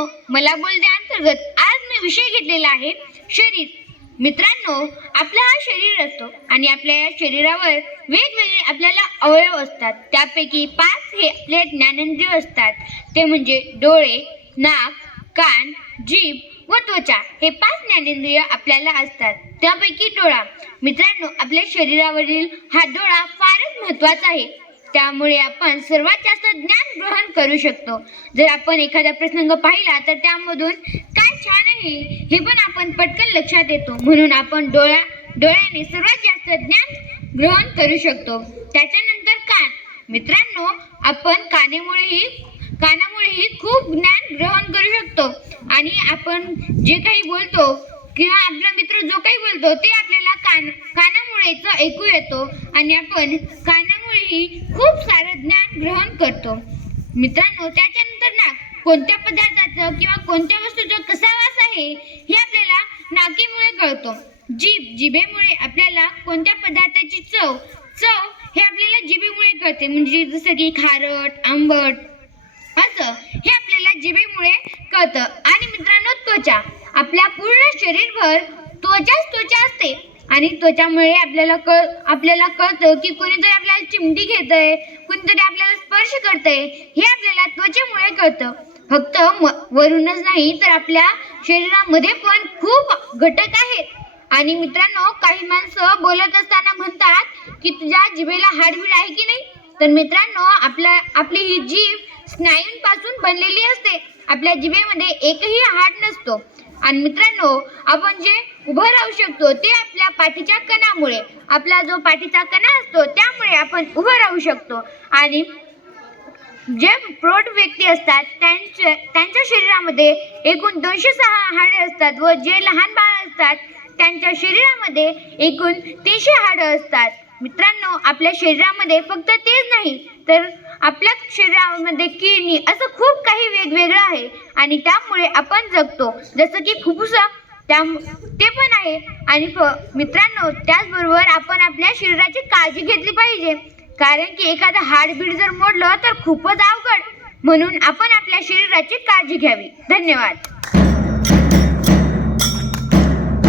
मित्रांनो मला बोलते अंतर्गत आज मी विषय घेतलेला आहे शरीर. मित्रांनो आपला हा शरीर असतो आणि आपल्या या शरीरावर वेगवेगळे आपल्याला अवयव असतात. त्यापैकी पाच हे आपले ज्ञानेंद्रिय असतात. ते म्हणजे डोळे नाक कान जीभ व त्वचा. हे पाच ज्ञानेंद्रिय आपल्याला असतात. त्यापैकी डोळा. मित्रांनो आपल्या शरीरावरील हा डोळा फारच महत्त्वाचा आहे. त्यामुळे आपण सर्वात जास्त ज्ञान ग्रहण करू शकतो. जर आपण एखादा प्रसंग पाहिला तर त्यामधून काय छान आहे हे पण आपण पटकन लक्षात येतो. म्हणून आपण डोळा डोळ्याने सर्वात जास्त ज्ञान ग्रहण करू शकतो. त्याच्यानंतर कान. मित्रांनो आपण कानेमुळेही कानामुळेही खूप ज्ञान ग्रहण करू शकतो. आणि आपण जे काही बोलतो किंवा आपला मित्र जो काही बोलतो ते आपल्याला कान कानामुळेच ऐकू येतो. आणि आपण कानामुळेही खूप सारं ज्ञान ग्रहण करतो. मित्रांनो त्याच्यानंतर नाक कोणत्या पदार्थाचं किंवा कोणत्या वस्तूचं कसा वास आहे हे आपल्याला नाकीमुळे कळतो. जीभ जिभेमुळे आपल्याला कोणत्या पदार्थाची चव चव हे आपल्याला जिभेमुळे कळते. म्हणजे जसं की खारट आंबट असं हे आपल्याला जिभेमुळे कळतं. आणि मित्रांनो त्वचा. आपल्या पूर्ण शरीरभर त्वचाच त्वचा असते. आणि त्वचामुळे आपल्याला कळ आपल्याला कळतं की कोणीतरी आपल्याला चिमटी आहे कोणीतरी आपल्याला स्पर्श करते हे आपल्याला त्वचेमुळे कळतं. फक्त वरूनच नाही तर आपल्या शरीरामध्ये पण खूप घटक आहेत. आणि मित्रांनो काही माणसं बोलत असताना म्हणतात की तुझ्या जिभेला हाडबीड आहे की नाही? तर मित्रांनो आपल्या आपली ही जीभ स्नायूंपासून बनलेली असते. आपल्या जिभेमध्ये एकही हाड नसतो. आणि मित्रांनो आपण जे उभं राहू शकतो ते आपल्या पाठीच्या कणामुळे. आपला जो पाठीचा कणा असतो त्यामुळे आपण उभं राहू शकतो. आणि जे प्रौढ व्यक्ती असतात त्यांच्या त्यांच्या शरीरामध्ये एकूण दोनशे सहा हाडे असतात व जे लहान बाळ असतात त्यांच्या शरीरामध्ये एकूण तीनशे हाडं असतात. मित्रांनो आपल्या शरीरामध्ये फक्त तेच नाही तर आपल्या शरीरामध्ये किडनी असं खूप काही वेगवेगळं आहे आणि त्यामुळे आपण जगतो. जसं की फुफ्फुसं त्या ते पण आहे. आणि मित्रांनो त्याचबरोबर आपण आपल्या शरीराची काळजी घेतली पाहिजे. कारण की एखादं हार्टबीट जर मोडलं तर खूपच अवघड. म्हणून आपण आपल्या शरीराची काळजी घ्यावी. धन्यवाद.